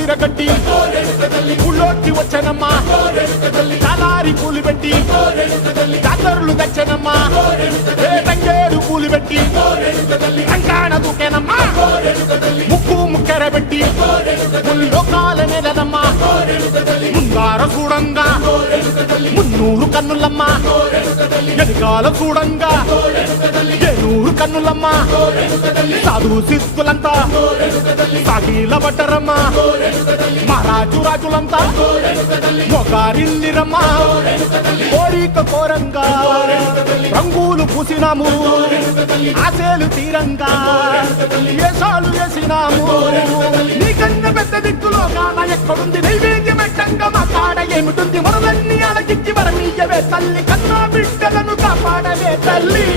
విరగట్టి ఊళ్ళోకి వచ్చనమ్మా చాలారి పూలు పెట్టి జాతరలు తెచ్చనమ్మా తంగేరు పూలు పెట్టి కంకాణ దూకేనమ్మా ముక్కు ముక్కెర పెట్టి ముల్లోకాల నెలనమ్మా ముందార చూడంగా మున్నూరు కన్నులమ్మ ఎనకాల చూడంగా ఏనూరు కన్నులమ్మ సాధు సిద్ధులంతా సాగిల పడ్డరమ్మ మహారాజు రాజులంతా మొగారిల్లిరమ్మ కోరిక కోరంగా రంగులు పూసినాము ఆశలు తీరంగా ఏసాలు వేసినాము నీకన్నా పెద్ద దిక్కులో కాన ఎక్కడుంది నైవేద్యం ఎట్టంగా మా కాడ ఏమిటుంది మనలన్నీ అలకిచ్చి వరమీయవే తల్లి కన్నా బిడ్డలను కాపాడవే తల్లి